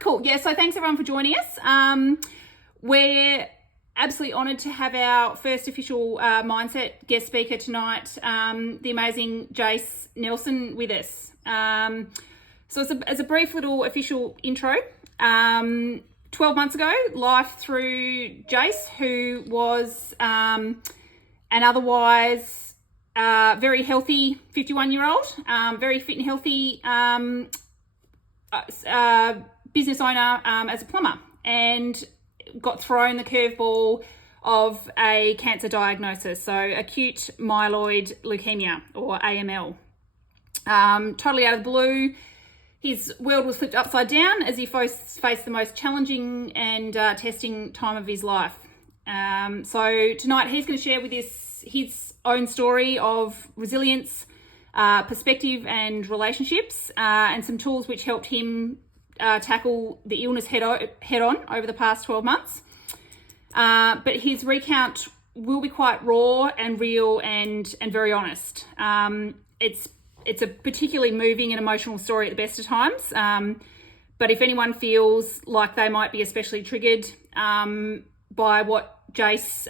Cool. Yeah, so thanks everyone for joining us. We're absolutely honoured to have our first official mindset guest speaker tonight, the amazing Jase Nelson with us. So as a brief little official intro, 12 months ago, life through Jase, who was an otherwise very healthy 51-year-old, very fit and healthy business owner as a plumber, and got thrown the curveball of a cancer diagnosis, so acute myeloid leukemia, or AML. Totally out of the blue, his world was flipped upside down as he faced the most challenging and testing time of his life. So tonight he's going to share with us his own story of resilience, perspective and relationships, and some tools which helped him tackle the illness head on over the past 12 months. But his recount will be quite raw and real and very honest. It's a particularly moving and emotional story at the best of times. But if anyone feels like they might be especially triggered by what Jase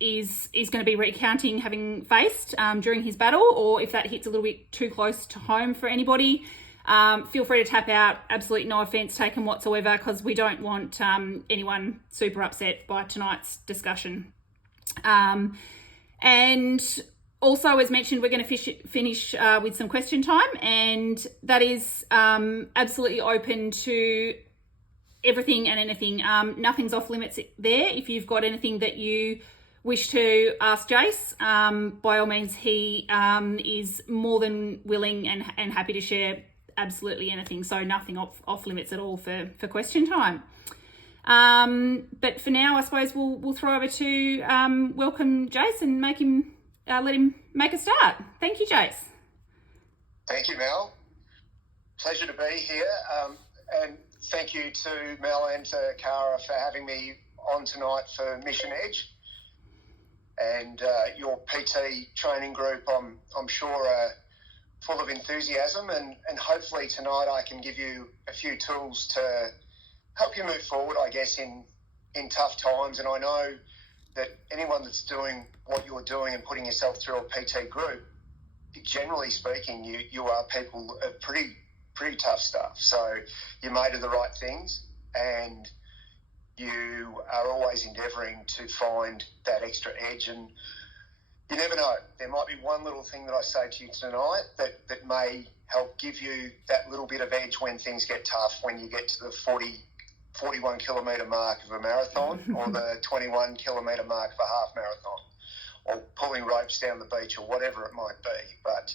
is going to be recounting having faced during his battle, or if that hits a little bit too close to home for anybody, feel free to tap out. Absolutely no offence taken whatsoever, because we don't want anyone super upset by tonight's discussion. And also, as mentioned, we're going to finish with some question time, and that is absolutely open to everything and anything. Nothing's off limits there. If you've got anything that you wish to ask Jase, by all means, he is more than willing and happy to share absolutely anything. So nothing off limits at all for question time. But for now, I suppose we'll throw over to welcome Jase and let him make a start. Thank you, Jase. Thank you, Mel. Pleasure to be here. And thank you to Mel and to Cara for having me on tonight for Mission Edge. And your PT training group, I'm sure, are full of enthusiasm, and hopefully tonight I can give you a few tools to help you move forward, I guess, in tough times. And I know that anyone that's doing what you're doing and putting yourself through a PT group, generally speaking, you are people of pretty tough stuff. So you're made of the right things, and you are always endeavouring to find that extra edge. And you never know, there might be one little thing that I say to you tonight that may help give you that little bit of edge when things get tough, when you get to the 41 kilometre mark of a marathon or the 21 kilometre mark of a half marathon, or pulling ropes down the beach, or whatever it might be. But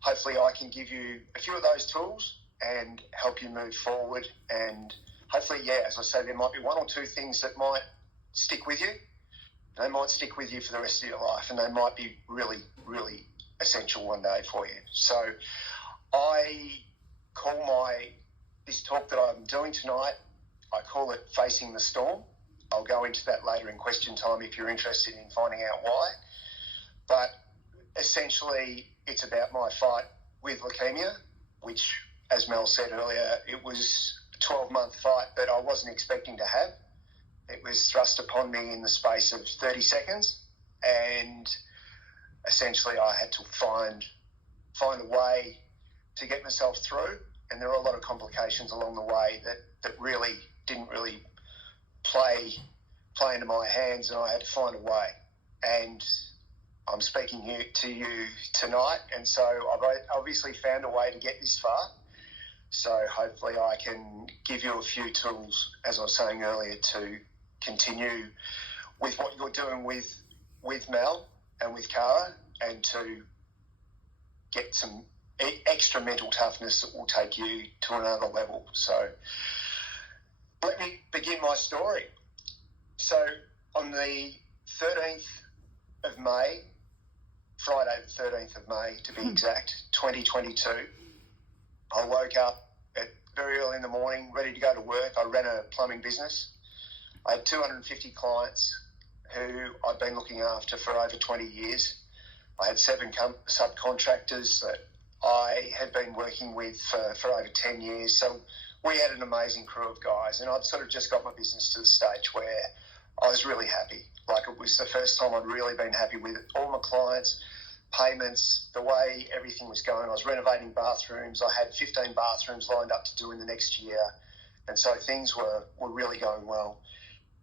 hopefully I can give you a few of those tools and help you move forward. And hopefully, as I say, there might be one or two things that might stick with you. They might stick with you for the rest of your life, and they might be really, really essential one day for you. So I call this talk that I'm doing tonight, I call it Facing the Storm. I'll go into that later in question time if you're interested in finding out why. But essentially, it's about my fight with leukemia, which, as Mel said earlier, it was a 12-month fight that I wasn't expecting to have. It was thrust upon me in the space of 30 seconds, and essentially I had to find a way to get myself through. And there were a lot of complications along the way that really didn't really play into my hands, and I had to find a way. And I'm speaking to you tonight, and so I've obviously found a way to get this far. So hopefully I can give you a few tools, as I was saying earlier, to continue with what you're doing with Mel and with Cara, and to get some extra mental toughness that will take you to another level. So let me begin my story. So on the 13th of May, Friday the 13th of May to be exact, 2022, I woke up very early in the morning, ready to go to work. I ran a plumbing business. I had 250 clients who I'd been looking after for over 20 years. I had 7 subcontractors that I had been working with for over 10 years. So we had an amazing crew of guys, and I'd sort of just got my business to the stage where I was really happy. Like, it was the first time I'd really been happy with all my clients, payments, the way everything was going. I was renovating bathrooms. I had 15 bathrooms lined up to do in the next year. And so things were really going well.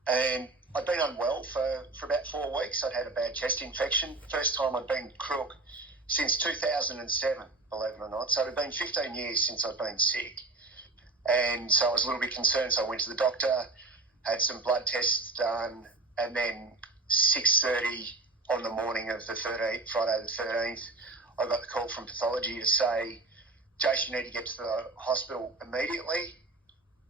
And I'd been unwell for about 4 weeks. I'd had a bad chest infection. First time I'd been crook since 2007, believe it or not. So it had been 15 years since I'd been sick. And so I was a little bit concerned. So I went to the doctor, had some blood tests done, and then 6:30 on the morning of the 13th, Friday the 13th, I got the call from pathology to say, Jase, you need to get to the hospital immediately.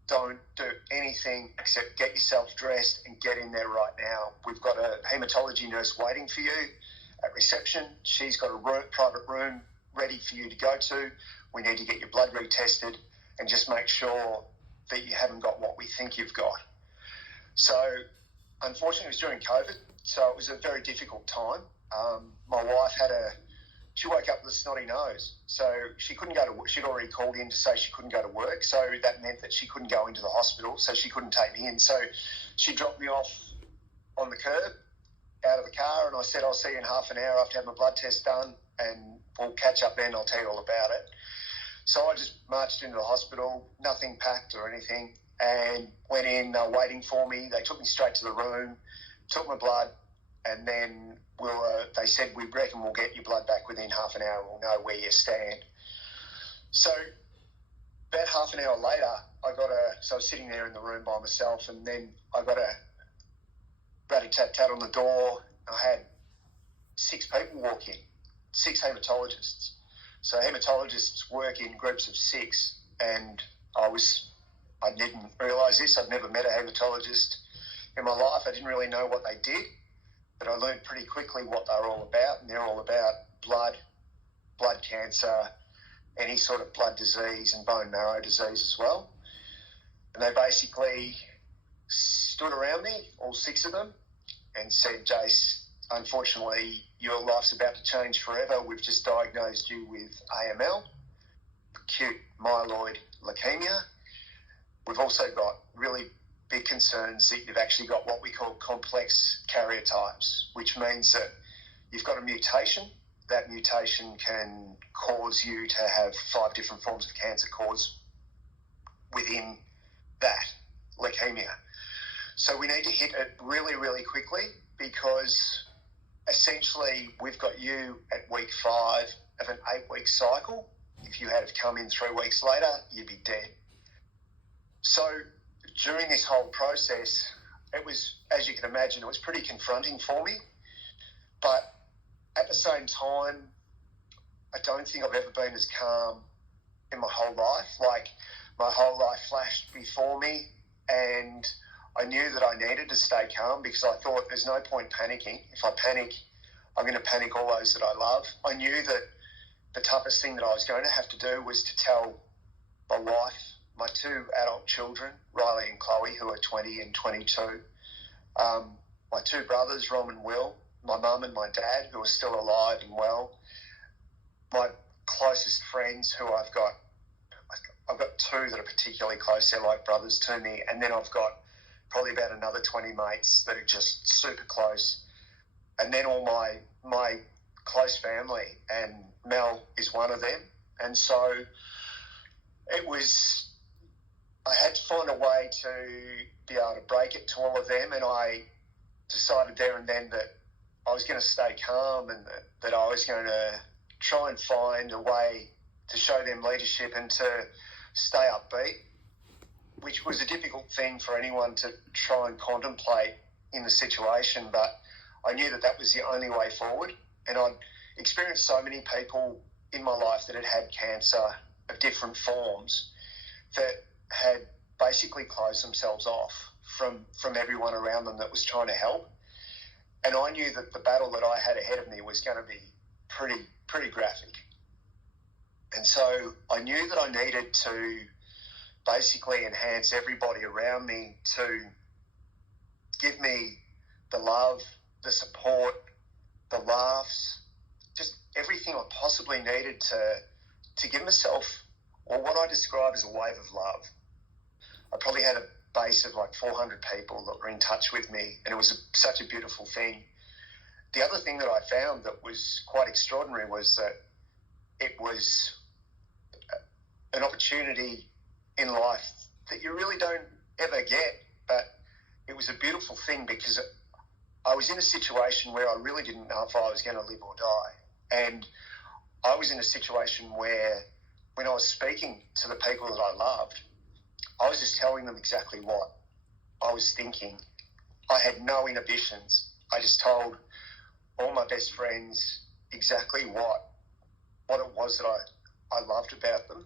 Don't do anything except get yourself dressed and get in there right now. We've got a haematology nurse waiting for you at reception. She's got a private room ready for you to go to. We need to get your blood retested and just make sure that you haven't got what we think you've got. So, unfortunately, it was during COVID, so it was a very difficult time. My wife she woke up with a snotty nose, so she couldn't go to work. She'd already called in to say she couldn't go to work, so that meant that she couldn't go into the hospital, so she couldn't take me in. So she dropped me off on the curb out of the car, and I said, I'll see you in half an hour after I have my blood test done, and we'll catch up then. I'll tell you all about it. So I just marched into the hospital, nothing packed or anything, and went in. They were waiting for me. They took me straight to the room, took my blood, and then they said, we reckon we'll get your blood back within half an hour. We'll know where you stand. So about half an hour later, so I was sitting there in the room by myself, and then I got a rat-a-tat-tat on the door. I had 6 people walk in, 6 haematologists. So haematologists work in groups of 6, and I didn't realise this. I'd never met a haematologist in my life. I didn't really know what they did, but I learned pretty quickly what they're all about, and they're all about blood cancer, any sort of blood disease and bone marrow disease as well. And they basically stood around me, all 6 of them, and said, Jase, unfortunately, your life's about to change forever. We've just diagnosed you with AML, acute myeloid leukemia. We've also got really big concerns that you've actually got what we call complex karyotypes, which means that you've got a mutation. That mutation can cause you to have 5 different forms of cancer caused within that leukemia. So we need to hit it really, really quickly, because essentially we've got you at week 5 of an 8-week cycle. If you had come in 3 weeks later, you'd be dead. So during this whole process, it was, as you can imagine, it was pretty confronting for me. But at the same time, I don't think I've ever been as calm in my whole life. Like, my whole life flashed before me, and I knew that I needed to stay calm, because I thought there's no point panicking. If I panic, I'm going to panic all those that I love. I knew that the toughest thing that I was going to have to do was to tell my wife, my 2 adult children, Riley and Chloe, who are 20 and 22, my 2 brothers, Rom and Will, my mum and my dad, who are still alive and well, my closest friends, who I've got 2 that are particularly close. They're like brothers to me. And then I've got probably about another 20 mates that are just super close. And then all my close family, and Mel is one of them. And so I had to find a way to be able to break it to all of them, and I decided there and then that I was going to stay calm, and that I was going to try and find a way to show them leadership and to stay upbeat, which was a difficult thing for anyone to try and contemplate in the situation, but I knew that that was the only way forward. And I'd experienced so many people in my life that had had cancer of different forms that had basically closed themselves off from everyone around them that was trying to help. And I knew that the battle that I had ahead of me was going to be pretty graphic. And so I knew that I needed to basically enhance everybody around me to give me the love, the support, the laughs, just everything I possibly needed to give myself, or what I describe as a wave of love. we had a base of like 400 people that were in touch with me, and it was such a beautiful thing. The other thing that I found that was quite extraordinary was that it was an opportunity in life that you really don't ever get, but it was a beautiful thing because I was in a situation where I really didn't know if I was going to live or die. And I was in a situation where when I was speaking to the people that I loved, I was just telling them exactly what I was thinking. I had no inhibitions. I just told all my best friends exactly what it was that I loved about them.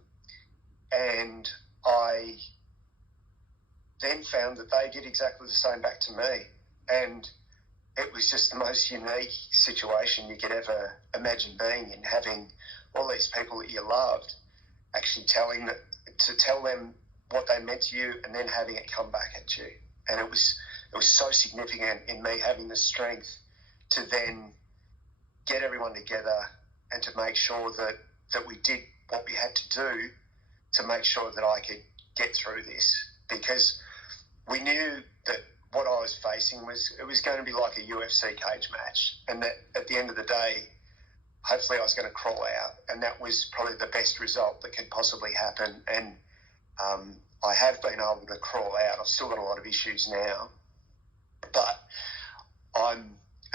And I then found that they did exactly the same back to me. And it was just the most unique situation you could ever imagine being in, having all these people that you loved actually tell them what they meant to you and then having it come back at you. And it was so significant in me having the strength to then get everyone together and to make sure that we did what we had to do to make sure that I could get through this, because we knew that what I was facing was going to be like a UFC cage match, and that at the end of the day, hopefully I was going to crawl out, and that was probably the best result that could possibly happen. And I have been able to crawl out. I've still got a lot of issues now, but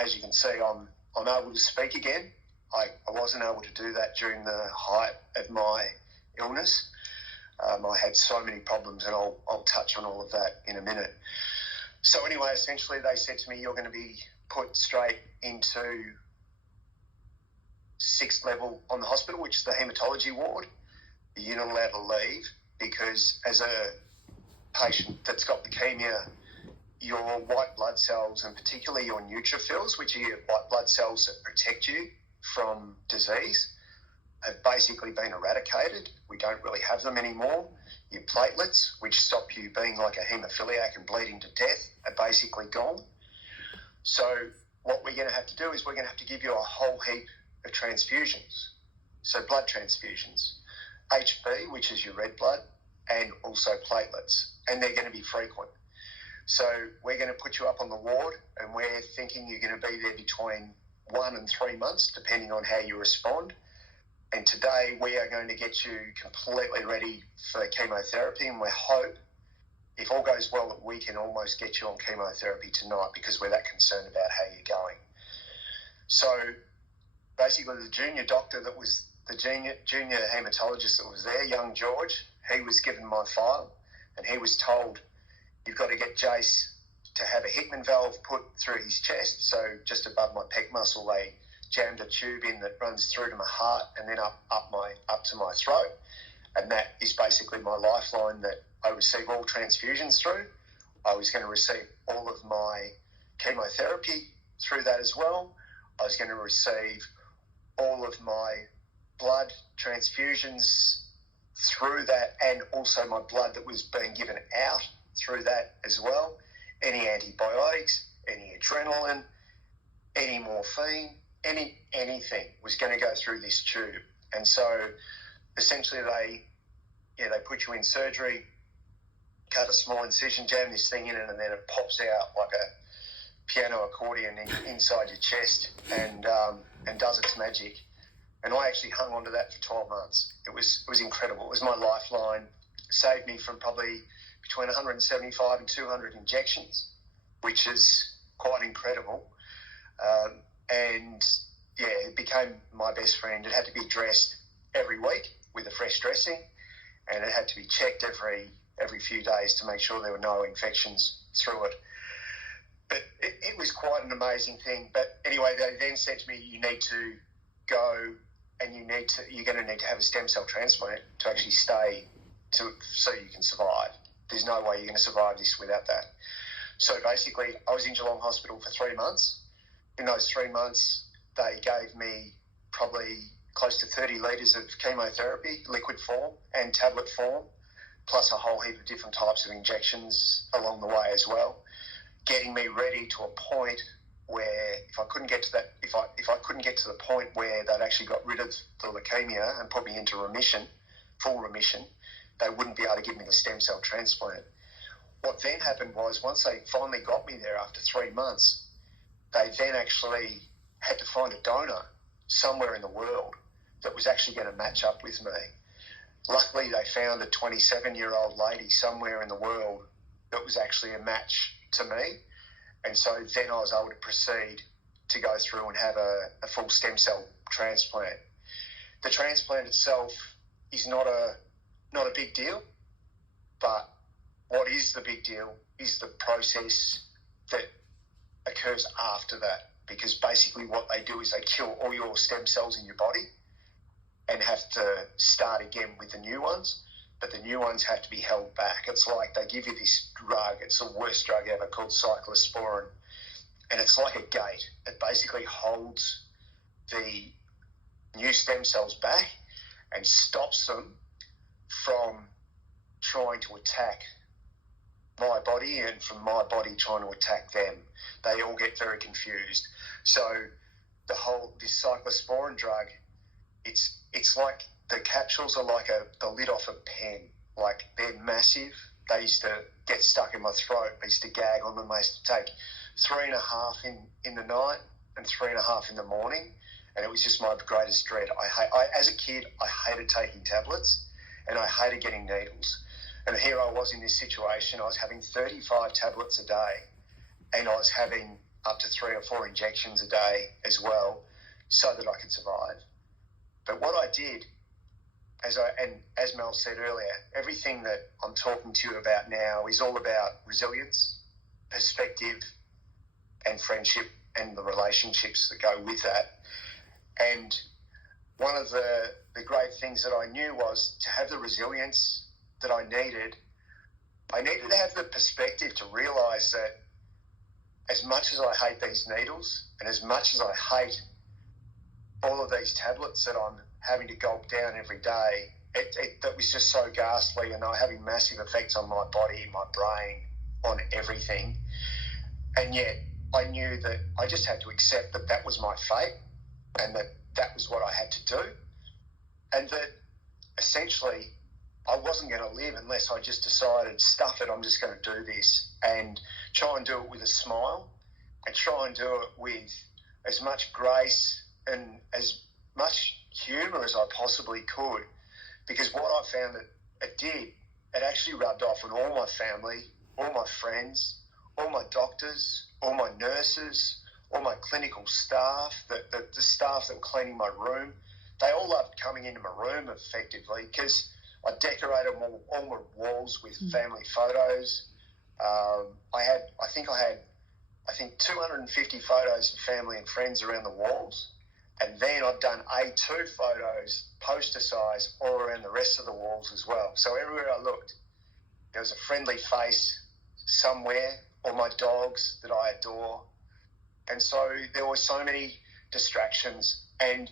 as you can see, I'm able to speak again. I wasn't able to do that during the height of my illness. I had so many problems, and I'll touch on all of that in a minute. So anyway, essentially they said to me, you're going to be put straight into 6th level on the hospital, which is the haematology ward. You're not allowed to leave because as a patient that's got leukemia, your white blood cells, and particularly your neutrophils, which are your white blood cells that protect you from disease, have basically been eradicated. We don't really have them anymore. Your platelets, which stop you being like a haemophiliac and bleeding to death, are basically gone. So what we're going to have to do is we're going to have to give you a whole heap of transfusions. So blood transfusions, HB, which is your red blood, and also platelets, and they're going to be frequent. So we're going to put you up on the ward, and we're thinking you're going to be there between 1 and 3 months, depending on how you respond. And today we are going to get you completely ready for chemotherapy, and we hope, if all goes well, that we can almost get you on chemotherapy tonight because we're that concerned about how you're going. So basically the junior doctor that was the junior haematologist that was there, young George, he was given my file and he was told, you've got to get Jase to have a Hickman valve put through his chest, so just above my pec muscle they jammed a tube in that runs through to my heart and then up to my throat, and that is basically my lifeline that I receive all transfusions through. I was going to receive all of my chemotherapy through that as well. I was going to receive all of my blood transfusions through that, and also my blood that was being given out through that as well. Any antibiotics, any adrenaline, any morphine, anything was going to go through this tube. And so essentially they put you in surgery, cut a small incision, jam this thing in it, and then it pops out like a piano accordion inside your chest and does its magic. And I actually hung on to that for 12 months. It was incredible. It was my lifeline. It saved me from probably between 175 and 200 injections, which is quite incredible. And yeah, it became my best friend. It had to be dressed every week with a fresh dressing, and it had to be checked every few days to make sure there were no infections through it. But it was quite an amazing thing. But anyway, they then said to me, you need to go and you're going to need to have a stem cell transplant to actually so you can survive. There's no way you're going to survive this without that. So basically, I was in Geelong Hospital for 3 months. In those 3 months, they gave me probably close to 30 litres of chemotherapy, liquid form and tablet form, plus a whole heap of different types of injections along the way as well, getting me ready to a point where if I couldn't get to the point where they'd actually got rid of the leukemia and put me into remission, full remission, they wouldn't be able to give me the stem cell transplant. what then happened was, once they finally got me there after 3 months, they then actually had to find a donor somewhere in the world that was actually going to match up with me. Luckily, they found a 27-year-old lady somewhere in the world that was actually a match to me. And so then I was able to proceed to go through and have a full stem cell transplant. The transplant itself is not a big deal, but what is the big deal is the process that occurs after that, because basically what they do is they kill all your stem cells in your body and have to start again with the new ones, but the new ones have to be held back. It's like they give you this drug, it's the worst drug ever, called cyclosporin, and it's like a gate. It basically holds the new stem cells back and stops them from trying to attack my body and from my body trying to attack them. They all get very confused. So this cyclosporin drug, it's like the capsules are like the lid off a pen. Like, they're massive. They used to get stuck in my throat. I used to gag on them. I used to take 3.5 in the night and 3.5 in the morning. And it was just my greatest dread. As a kid, I hated taking tablets and I hated getting needles. And here I was in this situation. I was having 35 tablets a day, and I was having up to 3 or 4 injections a day as well, so that I could survive. But what I did, as Mel said earlier, everything that I'm talking to you about now is all about resilience, perspective, and friendship, and the relationships that go with that. And one of the great things that I knew was to have the resilience that I needed to have the perspective to realise that as much as I hate these needles and as much as I hate all of these tablets that I'm having to gulp down every day, that was just so ghastly, and they were having massive effects on my body, my brain, on everything. And yet I knew that I just had to accept that was my fate, and that was what I had to do, and that essentially I wasn't going to live unless I just decided, stuff it, I'm just going to do this, and try and do it with a smile, and try and do it with as much grace and as much humour as I possibly could, because what I found that it did, it actually rubbed off on all my family, all my friends, all my doctors, all my nurses, all my clinical staff, the staff that were cleaning my room. They all loved coming into my room effectively, because I decorated all my walls with family photos. I think I had 250 photos of family and friends around the walls. And then I've done A2 photos, poster size, all around the rest of the walls as well. So everywhere I looked, there was a friendly face somewhere, or my dogs that I adore. And so there were so many distractions. And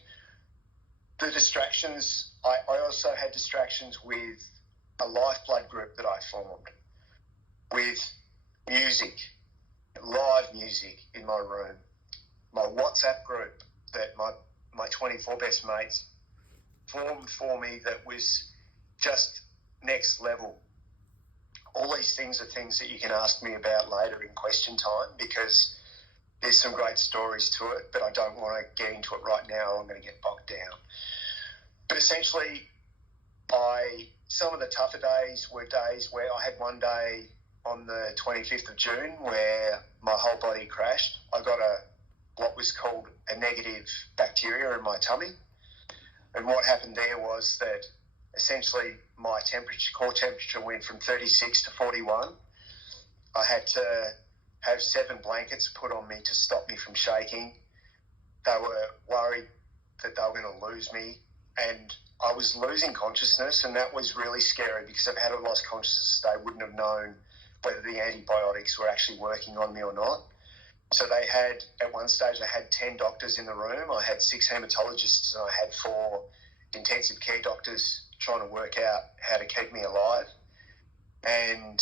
the distractions, I also had distractions with a lifeblood group that I formed, with music, live music in my room, my WhatsApp group that my 24 best mates formed for me that was just next level. All these things are things that you can ask me about later in question time, because there's some great stories to it, but I don't want to get into it right now. I'm going to get bogged down. But essentially, some of the tougher days were days where I had one day on the 25th of June where my whole body crashed. I got what was called a negative bacteria in my tummy. And what happened there was that essentially my core temperature went from 36 to 41. I had to have 7 blankets put on me to stop me from shaking. They were worried that they were going to lose me, and I was losing consciousness, and that was really scary, because if I had lost consciousness, they wouldn't have known whether the antibiotics were actually working on me or not. So at one stage, I had 10 doctors in the room. I had 6 haematologists, and I had 4 intensive care doctors trying to work out how to keep me alive. And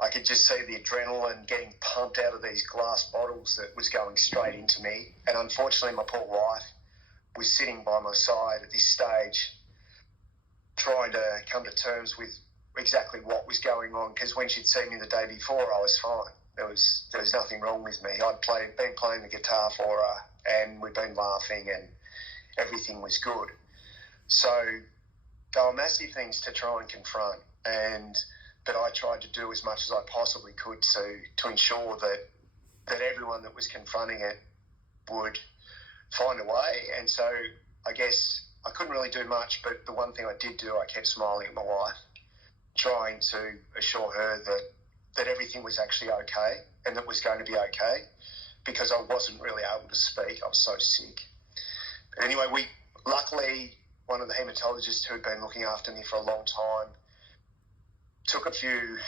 I could just see the adrenaline getting pumped out of these glass bottles that was going straight into me. And unfortunately, my poor wife was sitting by my side at this stage, trying to come to terms with exactly what was going on, because when she'd seen me the day before, I was fine. There was nothing wrong with me. Been playing the guitar for her, and we'd been laughing, and everything was good. So they were massive things to try and confront, but I tried to do as much as I possibly could to ensure that everyone that was confronting it would find a way. And so I guess I couldn't really do much, but the one thing I did do, I kept smiling at my wife, trying to assure her that everything was actually okay and that it was going to be okay, because I wasn't really able to speak. I was so sick. But anyway, luckily, one of the haematologists who had been looking after me for a long time took a few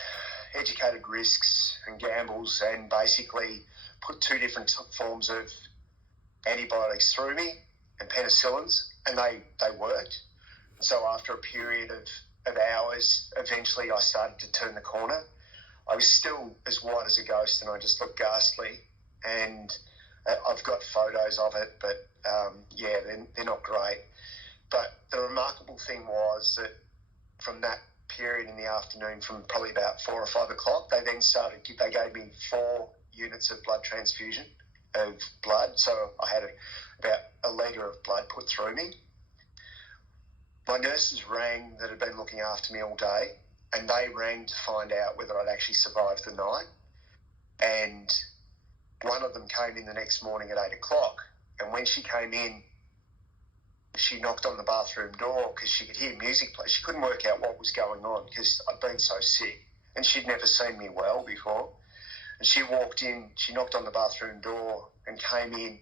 educated risks and gambles and basically put 2 different forms of antibiotics through me and penicillins, and they worked. So after a period of hours, eventually I started to turn the corner. I was still as white as a ghost and I just looked ghastly, and I've got photos of it, but they're not great. But the remarkable thing was that from that period in the afternoon, from probably about 4 or 5 o'clock, they gave me 4 units of blood transfusion of blood. So I had about a litre of blood put through me. My nurses rang that had been looking after me all day, and they rang to find out whether I'd actually survived the night. And one of them came in the next morning at 8 o'clock, and when she came in, she knocked on the bathroom door because she could hear music play. She couldn't work out what was going on because I'd been so sick, and she'd never seen me well before. And she walked in, she knocked on the bathroom door and came in.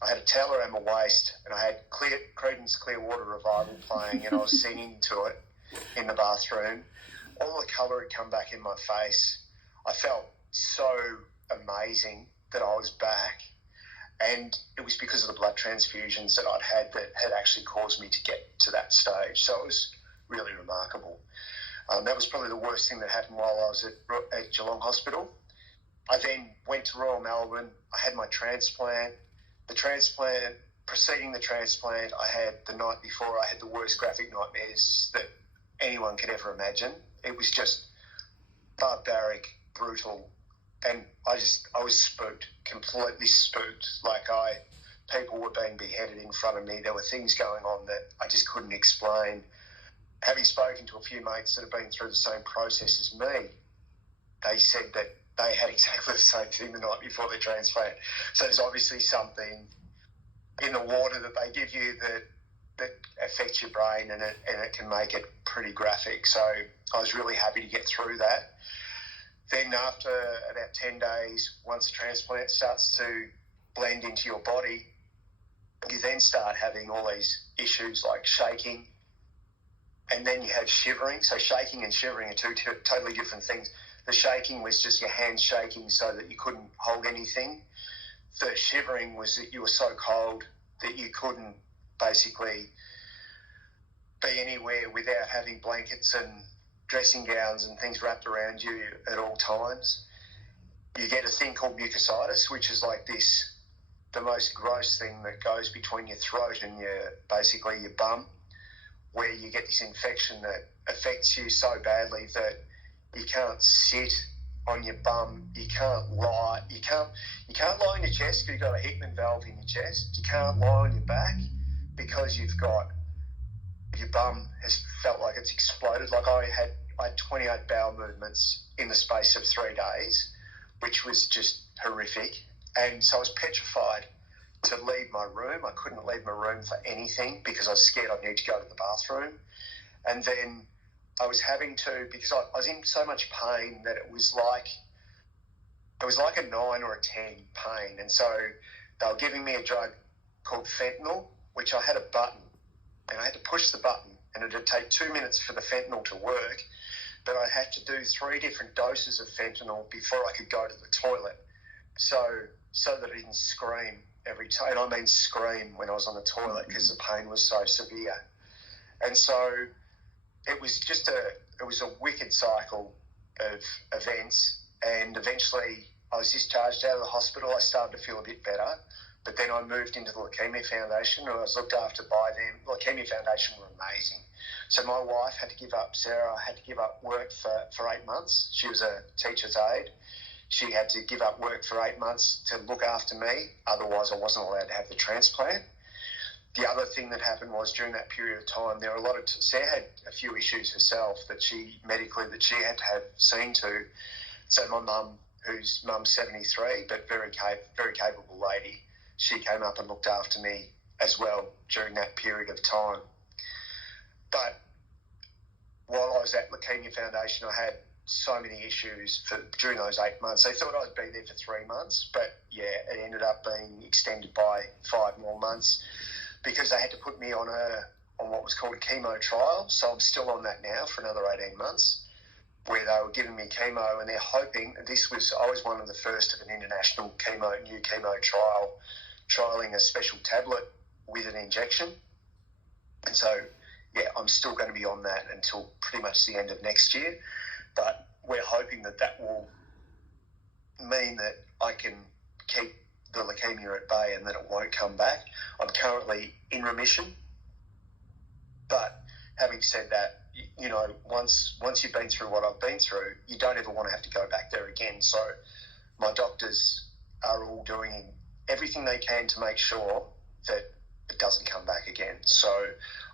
I had a towel around my waist, and I had Creedence Clearwater Revival playing, and I was singing to it in the bathroom. All the colour had come back in my face. I felt so amazing that I was back. And it was because of the blood transfusions that I'd had that had actually caused me to get to that stage. So it was really remarkable. That was probably the worst thing that happened while I was at Geelong Hospital. I then went to Royal Melbourne. I had my transplant. Preceding the transplant, the night before, I had the worst graphic nightmares that anyone could ever imagine. It was just barbaric, brutal, and I was spooked, completely spooked. People were being beheaded in front of me. There were things going on that I just couldn't explain. Having spoken to a few mates that have been through the same process as me, they said that they had exactly the same thing the night before their transplant. So there's obviously something in the water that they give you that affects your brain, and it can make it pretty graphic. So I was really happy to get through that. Then after about 10 days, once the transplant starts to blend into your body, you then start having all these issues like shaking, and then you have shivering. So shaking and shivering are 2 totally different things. The shaking was just your hands shaking so that you couldn't hold anything. The shivering was that you were so cold that you couldn't basically be anywhere without having blankets and dressing gowns and things wrapped around you at all times. You get a thing called mucositis, which is like the most gross thing that goes between your throat and your bum, where you get this infection that affects you so badly that you can't sit on your bum, you can't lie, you can't lie on your chest because you've got a Hickman valve in your chest. You can't lie on your back because your bum has felt like it's exploded. Like I had 28 bowel movements in the space of 3 days, which was just horrific. And so I was petrified to leave my room. I couldn't leave my room for anything because I was scared I'd need to go to the bathroom. And then I was having to, because I was in so much pain that it was like a 9 or a 10 pain. And so they were giving me a drug called fentanyl, which I had a button, and I had to push the button, and it would take 2 minutes for the fentanyl to work, but I had to do 3 different doses of fentanyl before I could go to the toilet, so that I didn't scream every time. And I mean scream when I was on the toilet because the pain was so severe. And so it was a wicked cycle of events, and eventually I was discharged out of the hospital. I started to feel a bit better, But then I moved into the Leukemia Foundation, and I was looked after by them. The Leukemia Foundation were amazing. So my wife had to give up, Sarah had to give up work for 8 months. She was a teacher's aide. She had to give up work for 8 months to look after me. Otherwise, I wasn't allowed to have the transplant. The other thing that happened was during that period of time, there were a lot of... Sarah had a few issues herself that she had to have seen to. So my mum, whose mum's 73, but very capable lady, she came up and looked after me as well during that period of time. But while I was at Leukemia Foundation, I had so many issues during those 8 months. They thought I'd be there for 3 months, but yeah, it ended up being extended by 5 more months because they had to put me on what was called a chemo trial. So I'm still on that now for another 18 months, where they were giving me chemo, and they're hoping I was one of the first of an international new chemo trial, trialling a special tablet with an injection. And so, yeah, I'm still going to be on that until pretty much the end of next year. But we're hoping that will mean that I can keep the leukemia at bay and that it won't come back. I'm currently in remission. But having said that, you know, once you've been through what I've been through, you don't ever want to have to go back there again. So my doctors are all doing everything they can to make sure that it doesn't come back again. So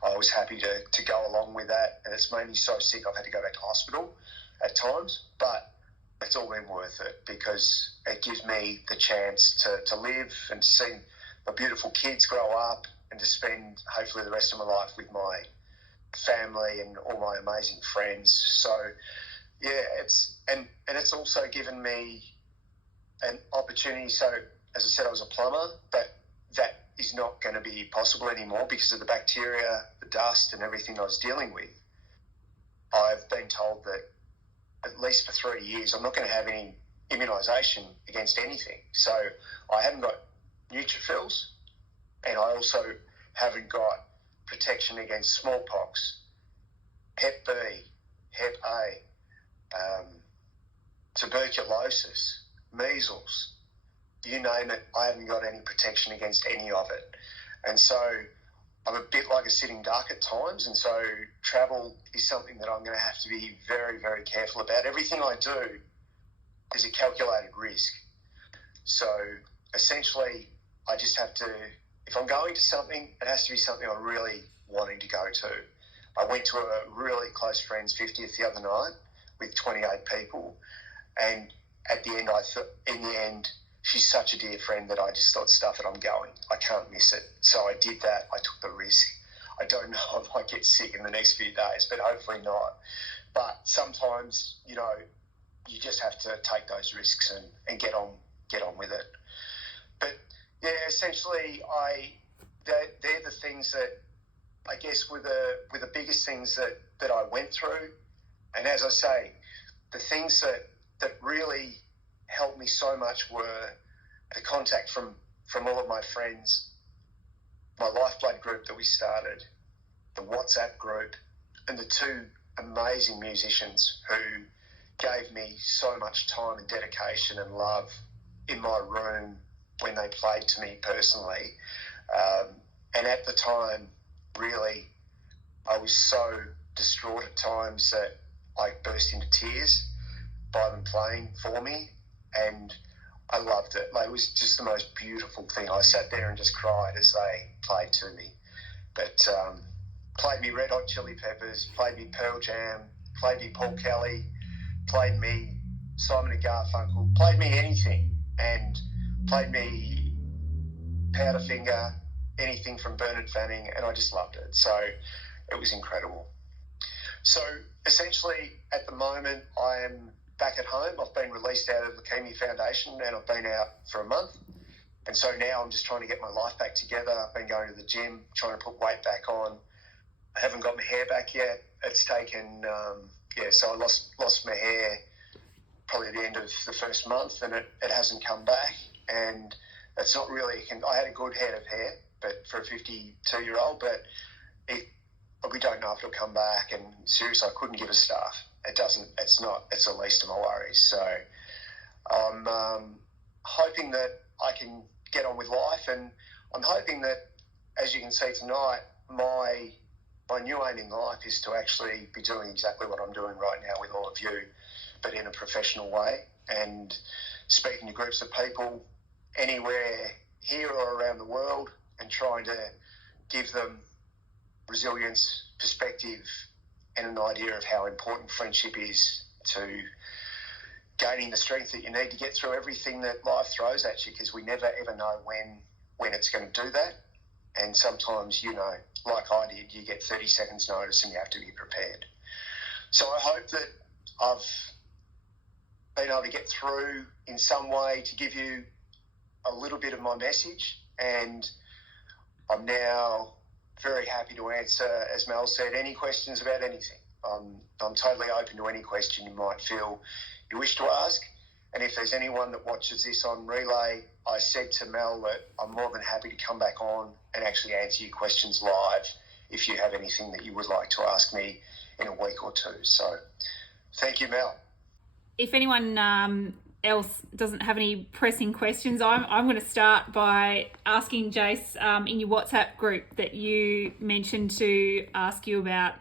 I was happy to go along with that. And it's made me so sick I've had to go back to hospital at times, but it's all been worth it because it gives me the chance to live and to see my beautiful kids grow up and to spend hopefully the rest of my life with my family and all my amazing friends. So yeah, it's also given me an opportunity. So as I said, I was a plumber, but that is not going to be possible anymore because of the bacteria, the dust and everything I was dealing with. I've been told that at least for 3 years I'm not going to have any immunisation against anything. So I haven't got neutrophils, and I also haven't got protection against smallpox, Hep B, Hep A, tuberculosis, measles, you name it, I haven't got any protection against any of it. And so I'm a bit like a sitting duck at times, and so travel is something that I'm going to have to be very, very careful about. Everything I do is a calculated risk. So essentially, I just have to, if I'm going to something, it has to be something I'm really wanting to go to. I went to a really close friend's 50th the other night with 28 people, and at the end, in the end, she's such a dear friend that I just thought, stuff it, I'm going. I can't miss it. So I did that. I took the risk. I don't know if I get sick in the next few days, but hopefully not. But sometimes, you know, you just have to take those risks and get on with it. But yeah, essentially, they're the things that I guess were the biggest things that I went through. And as I say, the things that really helped me so much were the contact from all of my friends, my Lifeblood group that we started, the WhatsApp group, and the two amazing musicians who gave me so much time and dedication and love in my room when they played to me personally. And at the time, really, I was so distraught at times that I burst into tears by them playing for me, and I loved it. Like, it was just the most beautiful thing. I sat there and just cried as they played to me. But played me Red Hot Chili Peppers, played me Pearl Jam, played me Paul Kelly, played me Simon and Garfunkel, played me anything, and played me Powderfinger, anything from Bernard Fanning, and I just loved it. So it was incredible. So essentially, at the moment, I am back at home. I've been released out of the Leukemia Foundation, and I've been out for a month. And so now I'm just trying to get my life back together. I've been going to the gym, trying to put weight back on. I haven't got my hair back yet. It's taken, so I lost my hair probably at the end of the first month, and it hasn't come back. And it's not really, I had a good head of hair, but for a 52-year-old, but we don't know if it'll come back. And seriously, I couldn't give a stuff. It's the least of my worries. So I'm hoping that I can get on with life. And I'm hoping that, as you can see tonight, my new aim in life is to actually be doing exactly what I'm doing right now with all of you, but in a professional way, and speaking to groups of people anywhere here or around the world and trying to give them resilience, perspective, and an idea of how important friendship is to gaining the strength that you need to get through everything that life throws at you, because we never ever know when it's going to do that. And sometimes, like I did, you get 30 seconds notice and you have to be prepared. So I hope that I've been able to get through in some way to give you a little bit of my message. And I'm now very happy to answer, as Mel said, any questions about anything. I'm totally open to any question you might feel you wish to ask. And if there's anyone that watches this on relay, I said to Mel that I'm more than happy to come back on and actually answer your questions live if you have anything that you would like to ask me in a week or two. So thank you, Mel. If anyone else doesn't have any pressing questions, I'm going to start by asking Jase, in your WhatsApp group that you mentioned to ask you about,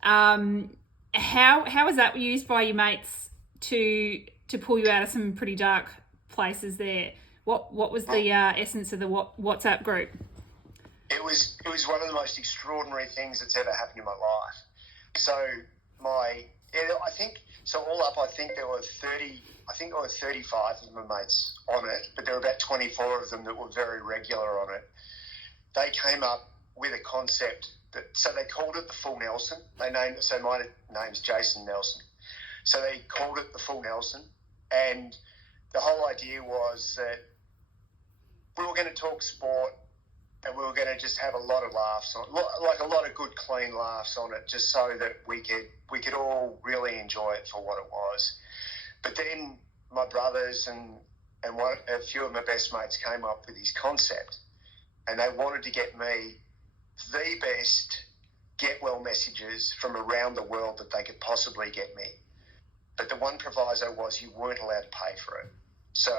how was that used by your mates to pull you out of some pretty dark places there? What was the essence of the WhatsApp group? It was one of the most extraordinary things that's ever happened in my life. So all up, I think there were 35 of my mates on it, but there were about 24 of them that were very regular on it. They came up with a concept so they called it the Full Nelson. They named it, so my name's Jason Nelson. So they called it the Full Nelson, and the whole idea was that we were going to talk sport, and we were going to just have a lot of laughs on, like a lot of good, clean laughs on it, just so that we could all really enjoy it for what it was. But then my brothers and a few of my best mates came up with this concept, and they wanted to get me the best get well messages from around the world that they could possibly get me. But the one proviso was you weren't allowed to pay for it. So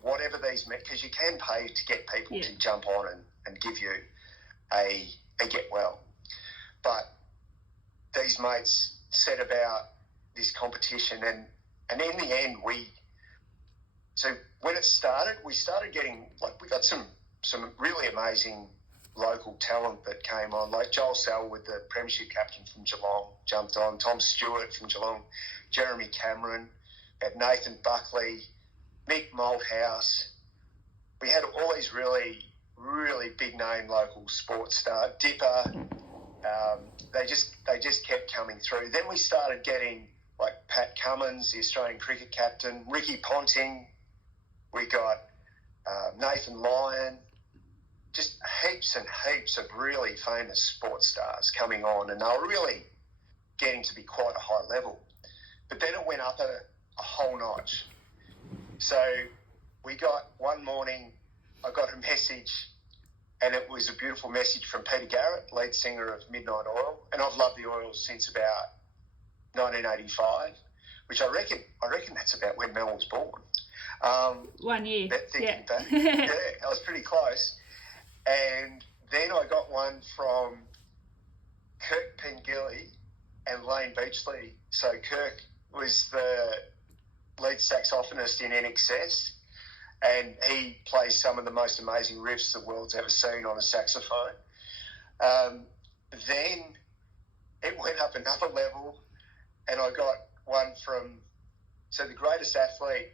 whatever these meant, because you can pay to get people to jump on and give you a get well. But these mates set about this competition, and in the end, so when it started, we started getting, we got some really amazing local talent that came on, like Joel Selwood, the premiership captain from Geelong, jumped on, Tom Stewart from Geelong, Jeremy Cameron, we had Nathan Buckley, Mick Malthouse. We had all these really, really big name local sports stars, Dipper. They just kept coming through. Then we started getting like Pat Cummins, the Australian cricket captain, Ricky Ponting. We got Nathan Lyon. Just heaps and heaps of really famous sports stars coming on, and they were really getting to be quite a high level. But then it went up a whole notch. So we got one morning, I got a message, and it was a beautiful message from Peter Garrett, lead singer of Midnight Oil, and I've loved the Oils since about 1985, which I reckon that's about when Mel was born. 1 year. Thinking back, yeah, I was pretty close. And then I got one from Kirk Pengilly and Lane Beachley. So Kirk was the lead saxophonist in NXS, and he plays some of the most amazing riffs the world's ever seen on a saxophone. Then it went up another level, and I got one from, so the greatest athlete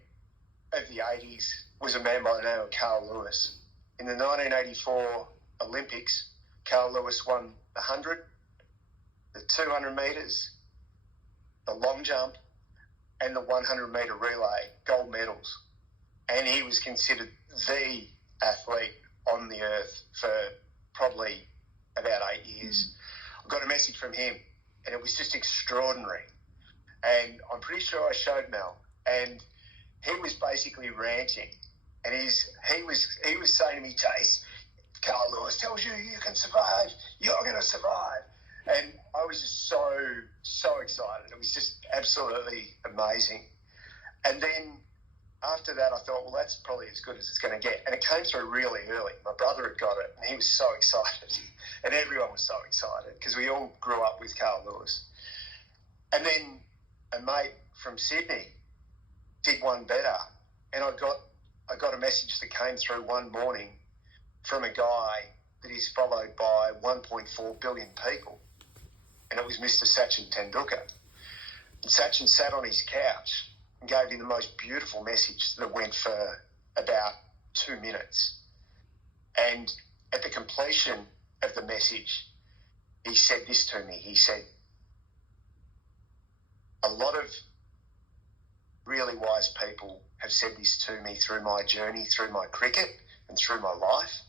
of the 80s was a man by the name of Carl Lewis. In the 1984 Olympics, Carl Lewis won the 100, the 200 metres, the long jump, and the 100-metre relay, gold medals. And he was considered the athlete on the earth for probably about 8 years. I got a message from him, and it was just extraordinary. And I'm pretty sure I showed Mel, and he was basically ranting. And he was saying to me, Jase, Carl Lewis tells you you can survive. You're going to survive. And I was just so excited. It was just absolutely amazing. And then after that, I thought, well, that's probably as good as it's going to get. And it came through really early. My brother had got it, and he was so excited. And everyone was so excited because we all grew up with Carl Lewis. And then a mate from Sydney did one better. And I got a message that came through one morning from a guy that is followed by 1.4 billion people. And it was Mr. Sachin Tendulkar. And Sachin sat on his couch and gave him the most beautiful message that went for about 2 minutes. And at the completion of the message, he said this to me. He said, a lot of really wise people have said this to me through my journey, through my cricket and through my life.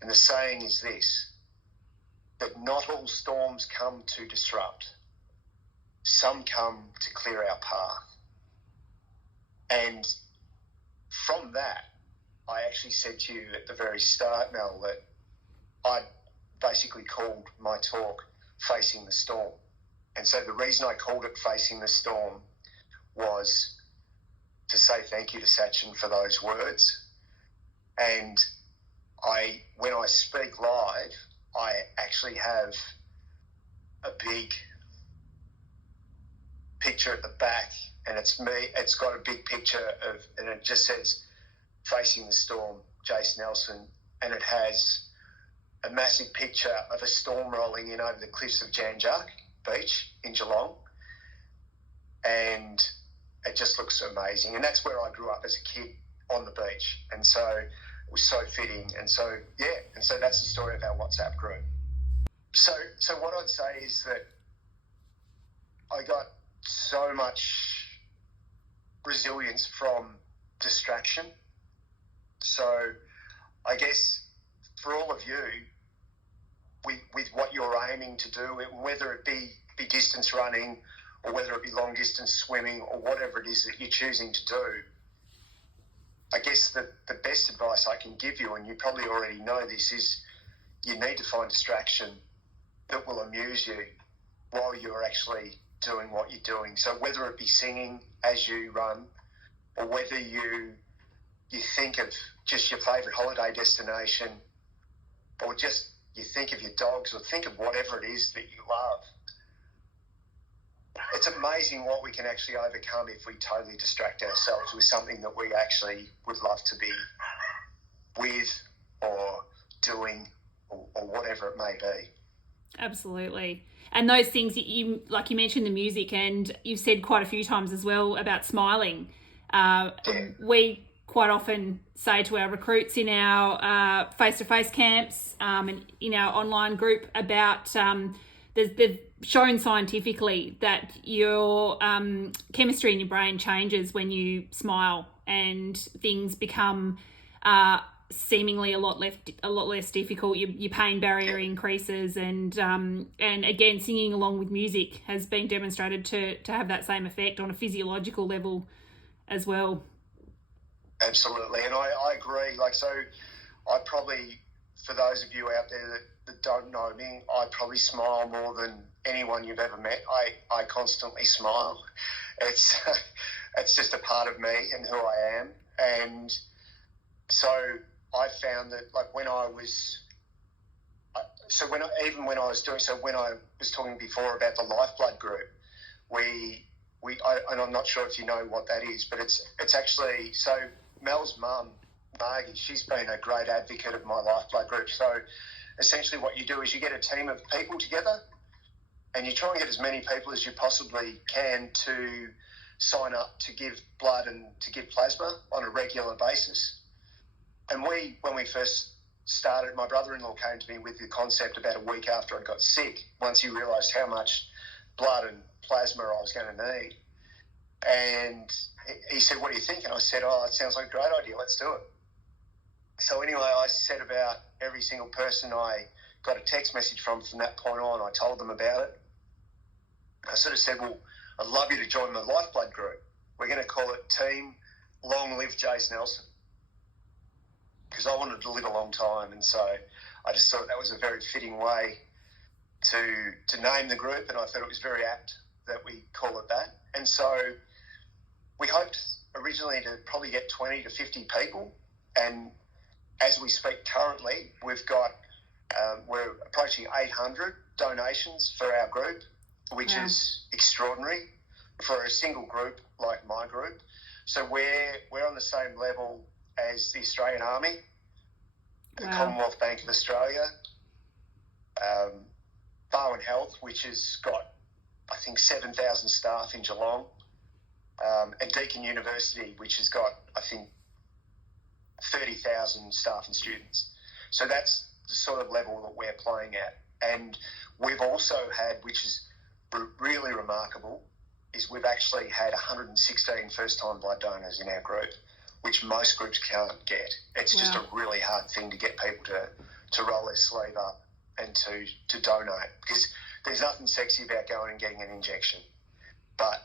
And the saying is this, that not all storms come to disrupt. Some come to clear our path. And from that, I actually said to you at the very start, Mel, that I basically called my talk Facing the Storm. And so the reason I called it Facing the Storm was to say thank you to Sachin for those words. And when I speak live, I actually have a big picture at the back, and it's me. It's got a big picture and it just says Facing the Storm, Jase Nelson, and it has a massive picture of a storm rolling in over the cliffs of Janjak Beach in Geelong, and it just looks amazing. And that's where I grew up as a kid, on the beach, and so it was so fitting. And so that's the story of our WhatsApp group. So what I'd say is that I got so much resilience from distraction. So I guess for all of you, with what you're aiming to do, whether it be distance running or whether it be long distance swimming or whatever it is that you're choosing to do, I guess the best advice I can give you, and you probably already know this, is you need to find distraction that will amuse you while you're actually doing what you're doing. So whether it be singing as you run, or whether you think of just your favourite holiday destination, or just you think of your dogs, or think of whatever it is that you love. It's amazing what we can actually overcome if we totally distract ourselves with something that we actually would love to be with or doing or whatever it may be. Absolutely. And those things that you mentioned the music, and you've said quite a few times as well about smiling. We quite often say to our recruits in our face-to-face camps and in our online group about they've shown scientifically that your chemistry in your brain changes when you smile, and things become seemingly a lot less difficult. Your pain barrier increases, and again, singing along with music has been demonstrated to have that same effect on a physiological level as well. Absolutely, and I agree. So I probably, for those of you out there that don't know me, I probably smile more than anyone you've ever met. I constantly smile. It's just a part of me and who I am. And so I found that when I was talking before about the Lifeblood group, and I'm not sure if you know what that is, but it's actually, so Mel's mum, Margie, she's been a great advocate of my Lifeblood group. So essentially what you do is you get a team of people together and you try and get as many people as you possibly can to sign up to give blood and to give plasma on a regular basis. And when we first started, my brother-in-law came to me with the concept about a week after I got sick, once he realised how much blood and plasma I was going to need. And he said, what do you think? And I said, it sounds like a great idea, let's do it. So anyway, I said about every single person I got a text message from that point on, I told them about it. I sort of said, well, I'd love you to join my Lifeblood group. We're going to call it Team Long Live Jase Nelson, because I wanted to live a long time. And so I just thought that was a very fitting way to name the group, and I thought it was very apt that we call it that. And so we hoped originally to probably get 20 to 50 people, and as we speak currently, we're approaching 800 donations for our group, which is extraordinary for a single group like my group. So we're on the same level as the Australian Army, the Commonwealth Bank of Australia, Barwon Health, which has got, I think, 7,000 staff in Geelong, and Deakin University, which has got, I think, 30,000 staff and students. So that's the sort of level that we're playing at. And we've also had, which is really remarkable, is we've actually had 116 first-time blood donors in our group, which most groups can't get. It's just a really hard thing to get people to roll their sleeve up and to donate, because there's nothing sexy about going and getting an injection. But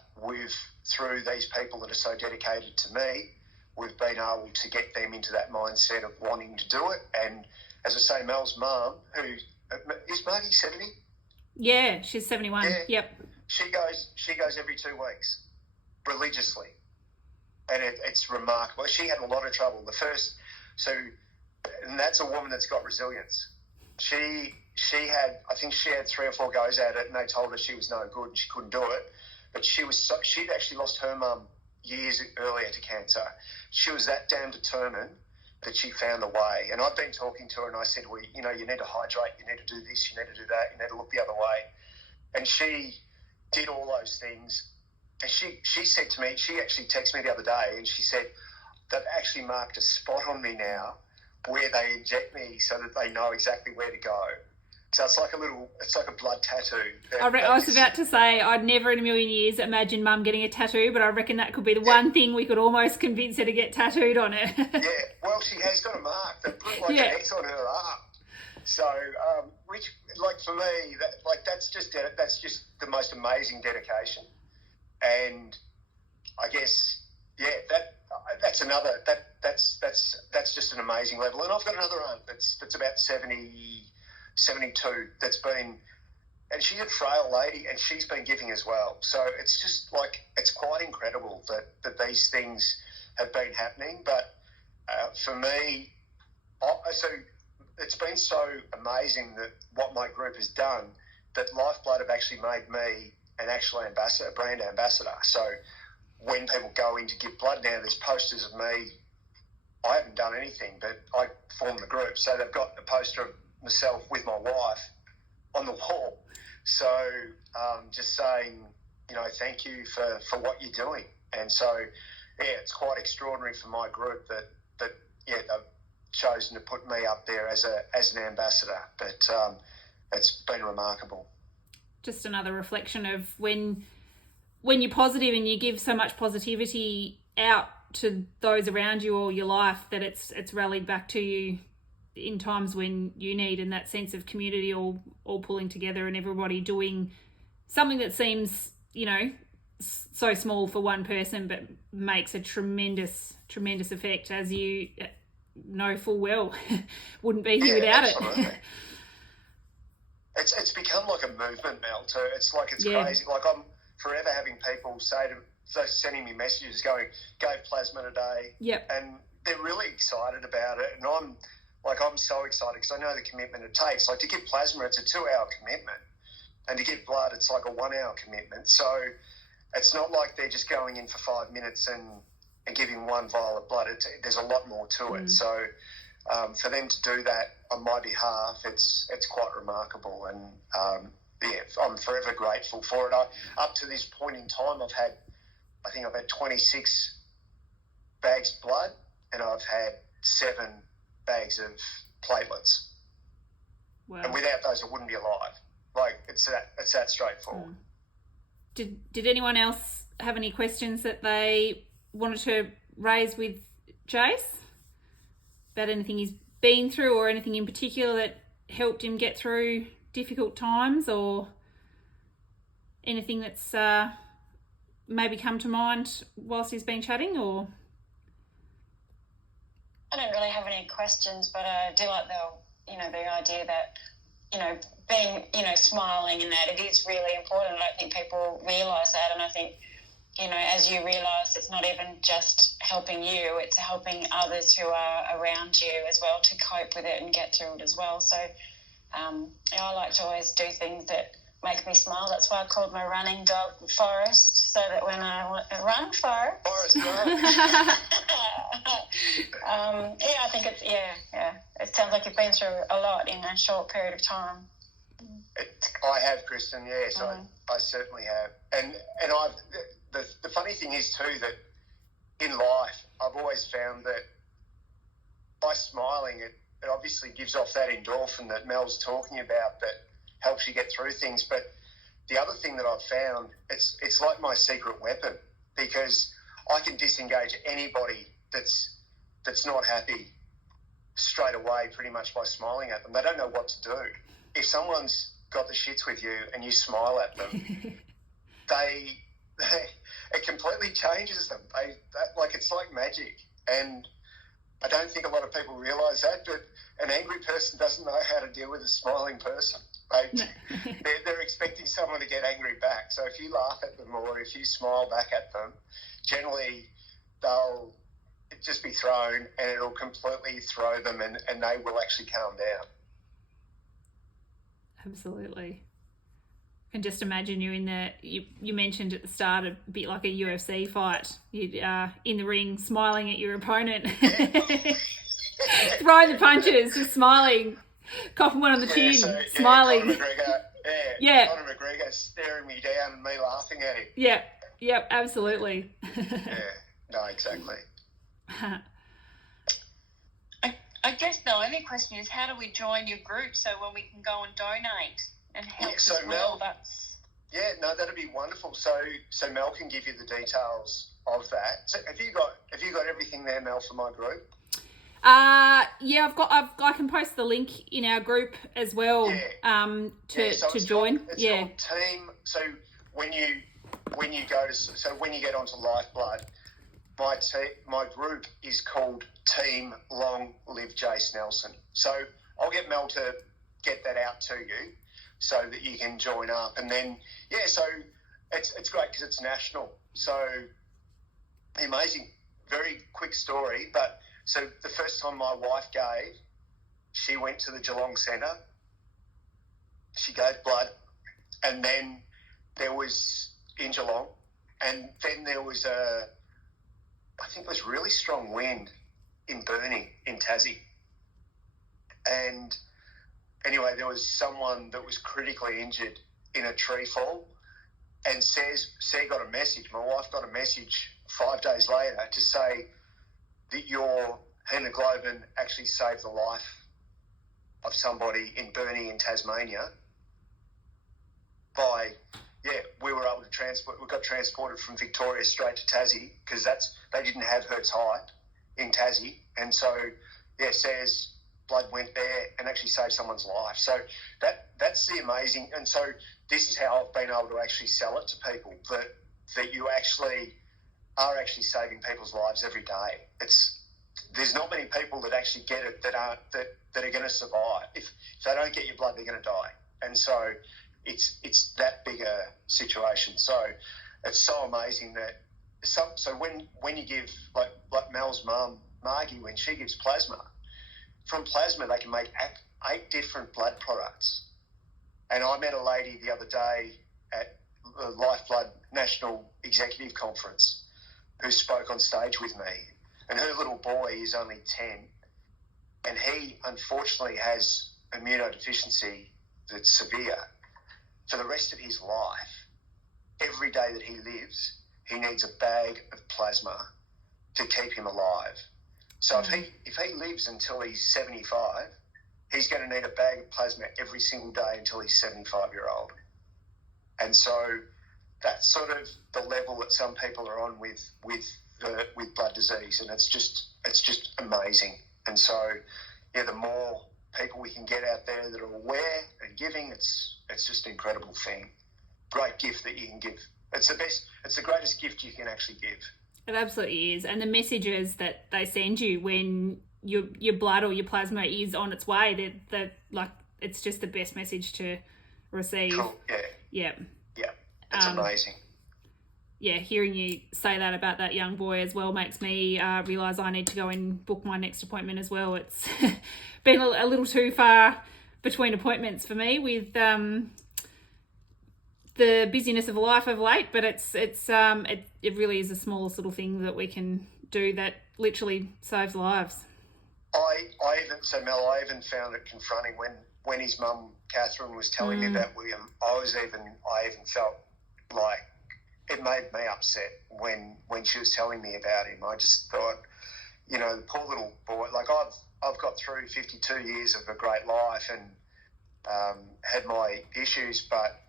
through these people that are so dedicated to me, we've been able to get them into that mindset of wanting to do it. And as I say, Mel's mum, who is Margie 70? Yeah, she's 71. Yeah. Yep. She goes every 2 weeks, religiously, and it's remarkable. She had a lot of trouble. And that's a woman that's got resilience. I think she had 3 or 4 goes at it, and they told her she was no good and she couldn't do it. But she'd actually lost her mum years earlier to cancer. She was that damn determined that she found a way. And I've been talking to her, and I said, well, you need to hydrate, you need to do this, you need to do that, you need to look the other way. And she did all those things. And she said to me, she actually texted me the other day, and she said, they've actually marked a spot on me now where they inject me so that they know exactly where to go. So it's like a blood tattoo. I was about to say, I'd never in a million years imagine Mum getting a tattoo, but I reckon that could be the one thing we could almost convince her to get tattooed on her. Yeah, well, she has got a mark. They put an X on her arm. So, which, for me, that's just the most amazing dedication. And I guess, that's just an amazing level. And I've got another aunt that's about 72 that's been, and she's a frail lady, and she's been giving as well. So it's just it's quite incredible that these things have been happening. But for me, so it's been so amazing that what my group has done, that Lifeblood have actually made me an actual ambassador, brand ambassador. So when people go in to give blood now, there's posters of me. I haven't done anything, but I formed the group. So they've got a poster of myself with my wife on the wall. So just saying, thank you for what you're doing. And so, it's quite extraordinary for my group that they've chosen to put me up there as an ambassador. But it's been remarkable. Just another reflection of when you're positive and you give so much positivity out to those around you all your life, that it's rallied back to you in times when you need, and that sense of community all pulling together and everybody doing something that seems, so small for one person, but makes a tremendous effect, as you know full well wouldn't be here without absolutely. it. It's become like a movement, Mel, too. It's crazy. I'm forever having people sending me messages going, gave plasma today. Yep. And they're really excited about it. And I'm so excited because I know the commitment it takes. To give plasma, it's a 2-hour commitment. And to give blood, it's like a 1-hour commitment. So it's not like they're just going in for 5 minutes and giving 1 vial of blood. There's a lot more to it. So for them to do that on my behalf, it's quite remarkable. And, I'm forever grateful for it. Up to this point in time, I've had 26 bags of blood, and I've had 7 bags of platelets. Wow. And without those, I wouldn't be alive. It's that straightforward. Did anyone else have any questions that they wanted to raise with Jase about anything he's been through, or anything in particular that helped him get through difficult times, or anything that's maybe come to mind whilst he's been chatting? Or I don't really have any questions, but I do like the idea that, being, smiling, and that it is really important. I don't think people realise that, and I think, as you realise, it's not even just helping you, it's helping others who are around you as well to cope with it and get through it as well. So I like to always do things that make me smile. That's why I called my running dog Forrest, so that when I want to run, Forrest, run. I think it's, it sounds like you've been through a lot in a short period of time. I have, Kristen, yes, I certainly have. And the funny thing is too that in life, I've always found that by smiling, it obviously gives off that endorphin that Mel's talking about that helps you get through things. But the other thing that I've found, it's like my secret weapon, because I can disengage anybody that's not happy straight away pretty much by smiling at them. They don't know what to do. If someone's got the shits with you and you smile at them, it completely changes them. It's like magic. And I don't think a lot of people realise that, but an angry person doesn't know how to deal with a smiling person. They're expecting someone to get angry back. So if you laugh at them or if you smile back at them, generally they'll just be thrown and it'll completely throw them and they will actually calm down. Absolutely. And just imagine you in the, you mentioned at the start a bit like a UFC fight. You're in the ring smiling at your opponent, throwing the punches, just smiling, coughing one on the chin, smiling. Conor McGregor staring me down and me laughing at him. Yeah, absolutely. No, exactly. I guess the only question is, how do we join your group so when we can go and donate and help as well? That'd be wonderful. So Mel can give you the details of that. So have you got everything there, Mel, for my group? I can post the link in our group as well. To join. It's called Team. So when you get onto Lifeblood, my group is called Team Long Live Jase Nelson. So I'll get Mel to get that out to you so that you can join up. And then, so it's great because it's national. So amazing, very quick story. But so the first time my wife gave, she went to the Geelong Centre. She gave blood. And then there was in Geelong. And then there was I think it was really strong wind in Burnie in Tassie. And anyway, there was someone that was critically injured in a tree fall, and Sarah got a message. My wife got a message 5 days later to say that your hemoglobin actually saved the life of somebody in Burnie in Tasmania. We were able to we got transported from Victoria straight to Tassie because they didn't have Hertz height in Tassie, and so Sarah's blood went there and actually saved someone's life. So that's the amazing. And so this is how I've been able to actually sell it to people that you actually are actually saving people's lives every day. There's not many people that actually get it that are going to survive. If they don't get your blood, they're going to die. And so it's that bigger situation. So it's so amazing that so when you give like Mel's mum Margie, when she gives plasma, from plasma they can make 8 different blood products. And I met a lady the other day at the Lifeblood National Executive Conference who spoke on stage with me, and her little boy is only 10, and he unfortunately has immunodeficiency that's severe. For the rest of his life, every day that he lives, he needs a bag of plasma to keep him alive. So if he lives until he's 75, he's going to need a bag of plasma every single day until he's 75-year-old. And so that's sort of the level that some people are on with blood disease, and it's just amazing. And so the more people we can get out there that are aware and giving, it's just an incredible thing. Great gift that you can give. It's the greatest gift you can actually give. It absolutely is. And the messages that they send you when your blood or your plasma is on its way, that like, it's just the best message to receive. Cool. Yeah. It's amazing. hearing you say that about that young boy as well makes me realise I need to go and book my next appointment as well. It's been a little too far between appointments for me with the busyness of life of late, but it really is the smallest little thing that we can do that literally saves lives. Mel, I even found it confronting when his mum Catherine was telling me about William. I even felt like it made me upset when she was telling me about him. I just thought, the poor little boy. Like I've got through 52 years of a great life and had my issues, but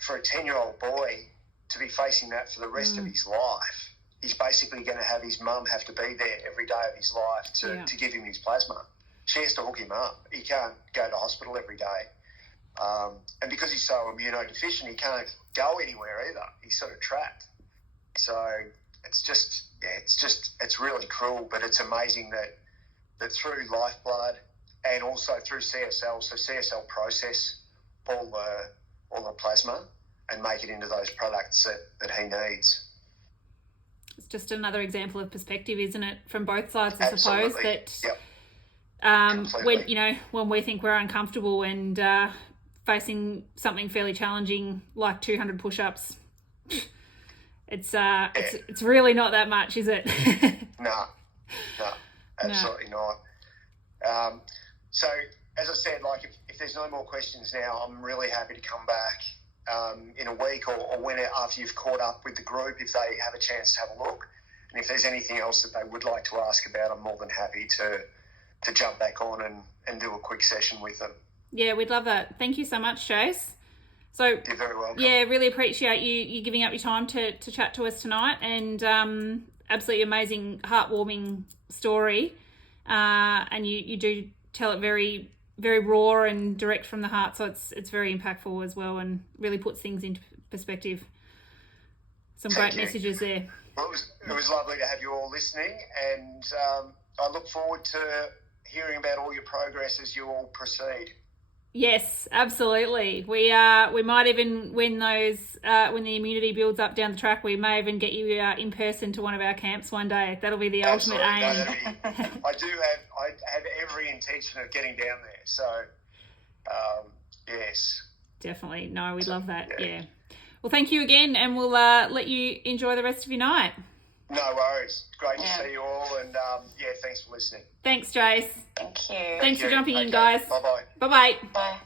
for a 10-year-old boy to be facing that for the rest of his life, he's basically going to have his mum have to be there every day of his life to give him his plasma. She has to hook him up. He can't go to hospital every day. And because he's so immunodeficient, he can't go anywhere either. He's sort of trapped. So it's really cruel, but it's amazing that through Lifeblood and also through CSL, so CSL process all the plasma and make it into those products that he needs. It's just another example of perspective, isn't it, from both sides, I Absolutely. suppose, that Completely. when we think we're uncomfortable and facing something fairly challenging like 200 push-ups, it's really not that much, is it? No, absolutely not. So as I said, like if there's no more questions now, I'm really happy to come back in a week or when after you've caught up with the group, if they have a chance to have a look. And if there's anything else that they would like to ask about, I'm more than happy to jump back on and do a quick session with them. Yeah, we'd love that. Thank you so much, Jase. So You're very welcome. Yeah, really appreciate you giving up your time to chat to us tonight, and absolutely amazing, heartwarming story. And you do tell it very, very raw and direct from the heart, so it's very impactful as well, and really puts things into perspective. Some Thank great you. messages there. Well, it was lovely to have you all listening, and I look forward to hearing about all your progress as you all proceed. Yes, absolutely. We might even, when the immunity builds up down the track, we may even get you in person to one of our camps one day. That'll be the ultimate aim. I have every intention of getting down there. So, yes. Definitely. No, we'd love that. Yeah. Well, thank you again, and we'll let you enjoy the rest of your night. No worries. Great to see you all, and thanks for listening. Thanks, Jase. Thank you. Thanks for jumping in, guys. Bye-bye. Bye-bye. Bye.